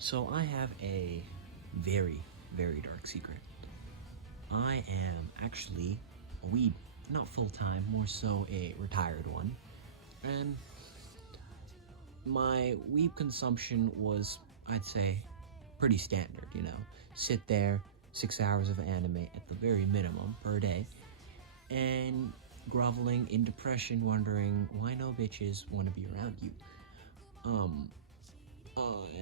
So I have a very, very dark secret. I am actually a weeb, not full time, more so a retired one. And my weeb consumption was, I'd say, pretty standard, Sit there, 6 hours of anime at the very minimum per day, and groveling in depression, wondering why no bitches want to be around you. Um,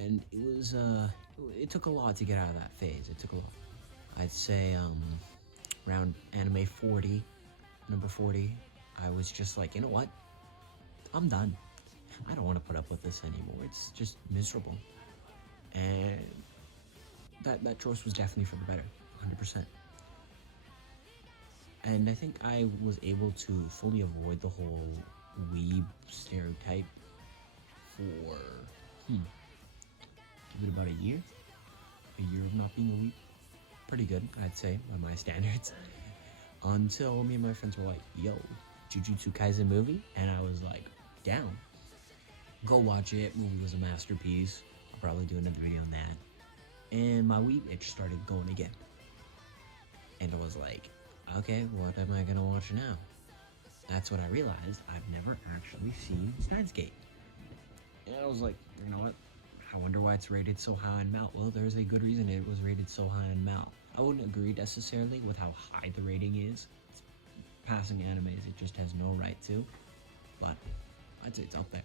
and it took a lot to get out of that phase. It took a lot. I'd say, around anime 40, number 40, I was just like, you know what? I'm done. I don't want to put up with this anymore. It's just miserable. And that choice was definitely for the better, 100%. And I think I was able to fully avoid the whole weeb stereotype for, give it about a year. A year of not being a weeb. Pretty good, I'd say, by my standards. Until me and my friends were like, yo, Jujutsu Kaisen movie? And I was like, down. Go watch it. Movie was a masterpiece. I'll probably do another video on that. And my weeb itch started going again. And I was like, okay, what am I gonna watch now? That's when I realized I've never actually seen Steins. And I was like, you know what? I wonder why it's rated so high in Mount. Well, there's a good reason it was rated so high in Mount. I wouldn't agree necessarily with how high the rating is. It's passing animes, it just has no right to. But I'd say it's up there.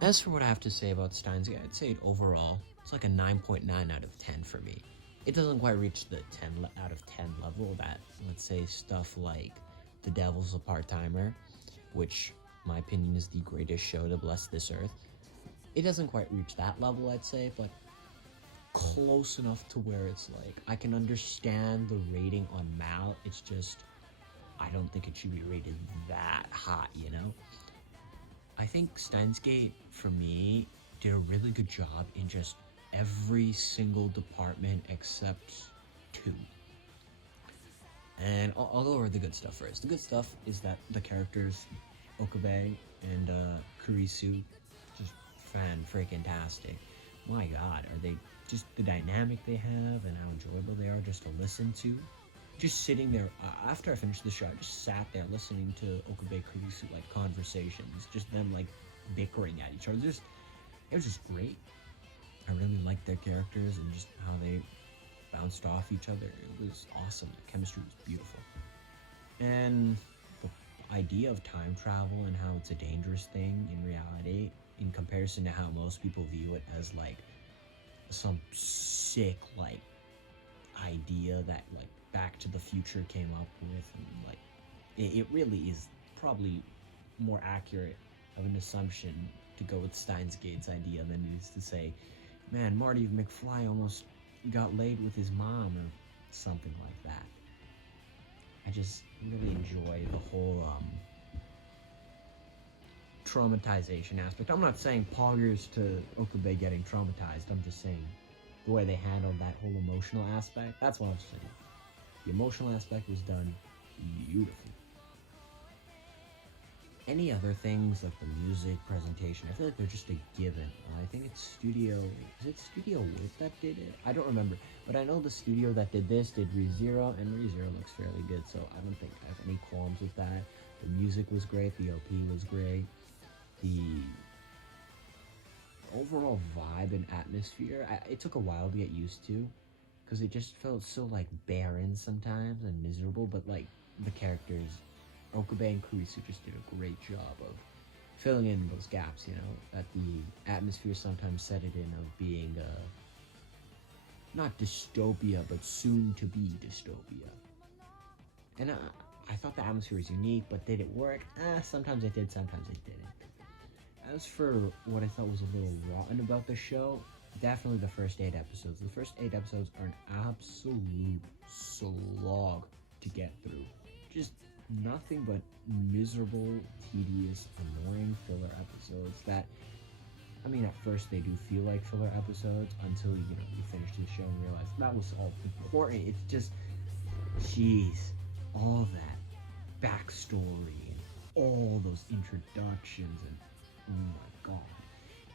As for what I have to say about Steins, I'd say overall, it's like a 9.9 out of 10 for me. It doesn't quite reach the 10 out of 10 level that, let's say, stuff like The Devil's a Part-Timer, which, in my opinion, is the greatest show to bless this earth. It doesn't quite reach that level, I'd say, but close enough to where it's like, I can understand the rating on Mal, it's just, I don't think it should be rated that high, I think Steins Gate, for me, did a really good job in just every single department except two. And I'll go over the good stuff first. The good stuff is that the characters, Okabe and Kurisu, just fan-freaking-tastic. My god, are they just the dynamic they have and how enjoyable they are just to listen to. Just sitting there, after I finished the show, I just sat there listening to Okabe Kurisu, like, conversations, just them, like, bickering at each other. It was just great. I really liked their characters and just how they bounced off each other. It was awesome. The chemistry was beautiful. And the idea of time travel and how it's a dangerous thing in reality, in comparison to how most people view it as, like, some sick, like, idea that, like, Back to the Future came up with, and, like, it really is probably more accurate of an assumption to go with Steins Gate's idea than it is to say, man, Marty McFly almost got laid with his mom or something like that. I just really enjoy the whole traumatization aspect. I'm not saying poggers to Okabe getting traumatized, I'm just saying the way they handled that whole emotional aspect, that's what I'm saying. The emotional aspect was done beautifully. Any other things like the music, presentation, I feel like they're just a given. I think it's Studio Wit that did it? I don't remember, but I know the studio that did this did ReZero, and ReZero looks fairly good, so I don't think I have any qualms with that. The music was great, the OP was great, the overall vibe and atmosphere, it took a while to get used to, because it just felt so, like, barren sometimes and miserable, but, like, the characters, Okabe and Kurisu, just did a great job of filling in those gaps, that the atmosphere sometimes set it in of being, not dystopia, but soon-to-be dystopia. And I thought the atmosphere was unique, but did it work? Sometimes it did, sometimes it didn't. As for what I thought was a little rotten about the show, definitely the first 8 episodes. The first 8 episodes are an absolute slog to get through. Just nothing but miserable, tedious, annoying filler episodes that, I mean, at first they do feel like filler episodes until, you finish the show and realize that was all important. It's just, jeez, all that backstory and all those introductions and, oh my god.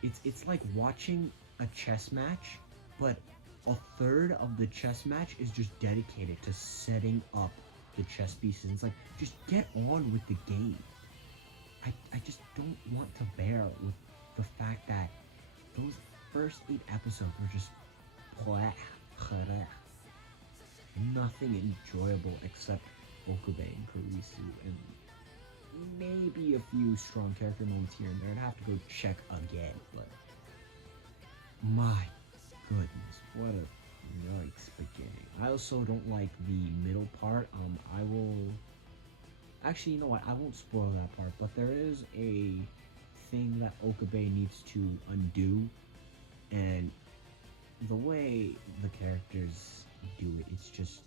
It's like watching a chess match, but a third of the chess match is just dedicated to setting up the chess pieces. It's like, just get on with the game. I just don't want to bear with the fact that those first 8 episodes were just nothing enjoyable except Okabe and Kurisu and maybe a few strong character moments here and there. I'd have to go check again, but my goodness, what a yikes beginning. I also don't like the middle part. I will actually, you know what? I won't spoil that part, but there is a thing that Okabe needs to undo, and the way the characters do it, it's just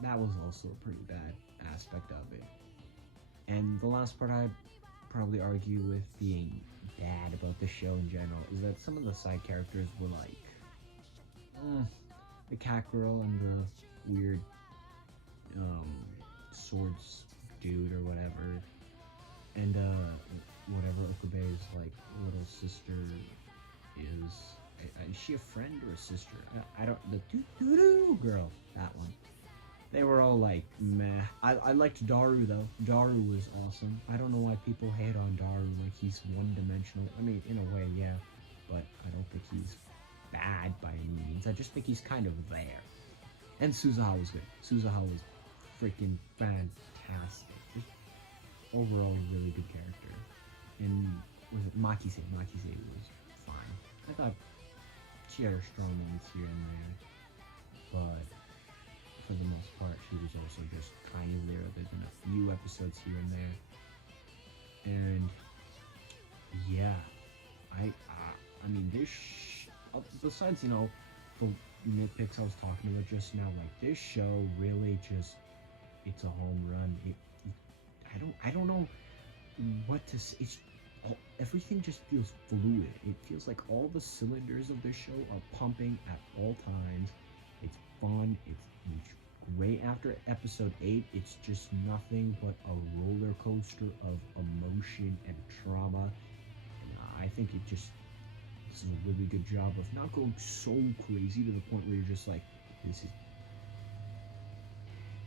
that was also a pretty bad aspect of it. And the last part I'd probably argue with being bad about the show in general is that some of the side characters were like, the cat girl and the weird swords dude or whatever, and whatever Okabe's like little sister is. Is she a friend or a sister? I don't. The doo girl, that one. They were all like meh. I liked Daru though. Daru was awesome. I don't know why people hate on Daru, like he's one-dimensional. I mean, in a way, yeah, but I don't think he's bad by any means. I just think he's kind of there. And Suzaha was good. Suzaha was freaking fantastic. Just overall, really good character. And was it Makise? Makise was fine. I thought she had her strong moments here and there, but for the most part, she was also just kind of there, other than a few episodes here and there. And yeah, I mean, this besides, you know, the nitpicks I was talking about just now, like this show really just, it's a home run. I don't know what to say. It's everything just feels fluid. It feels like all the cylinders of the show are pumping at all times. It's fun. It's great. After episode 8, it's just nothing but a roller coaster of emotion and trauma. And I think it just does a really good job of not going so crazy to the point where you're just like, this is.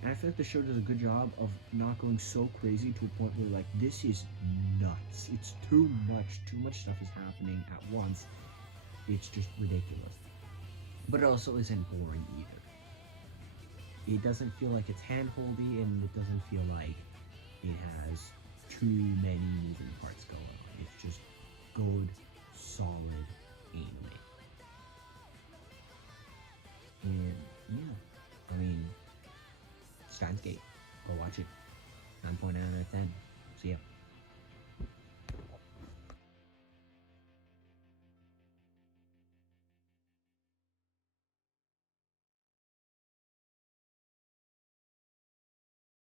And I feel like the show does a good job of not going so crazy to a point where like, this is nuts. It's too much stuff is happening at once. It's just ridiculous. But it also isn't boring either. It doesn't feel like it's hand-holdy, and it doesn't feel like it has too many moving parts going on. It's just good, solid anime. And yeah, I mean, Steins Gate. Go watch it. 9.9 out of 10. See ya.